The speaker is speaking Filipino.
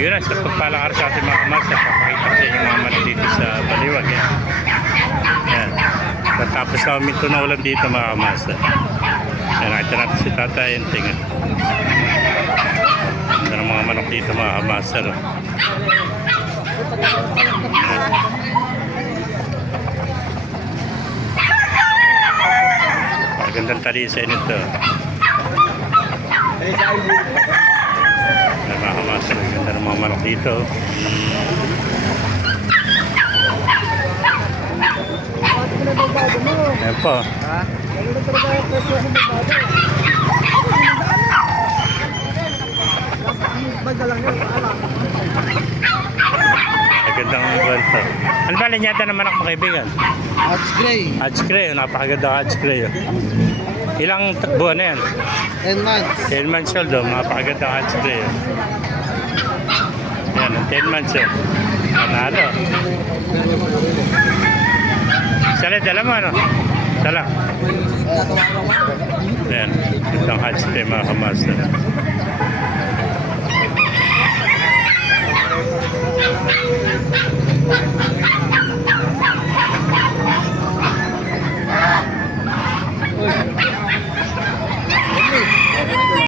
Yun na, sa pagpalakar sa ating mga kamas, napakita ko sa inyo mga manok dito sa Baliwag. Yan. Yan. Tapos na uminto na ulan dito mga kamas. Yan, nakita natin si Tata Enting. Ganda ng mga manok dito mga kamas. Ano? Magandang talisay nito. Yan mga kamas. Ganda ng mga manok dito. Yan po. Magandang kwento. Ano ba linyata ng manok mo kaibigan? Hot spray, Hatch Gray, napakaganda Hatch Gray. oh. Ilang buwan na yan? 10 months. 10 months old, oh. napakaganda Hatch Gray. Yan, ang 10 months oh. Panalo. Sala, dala mo ano? Sala. Yan, itong Hatch Gray mga kamaster.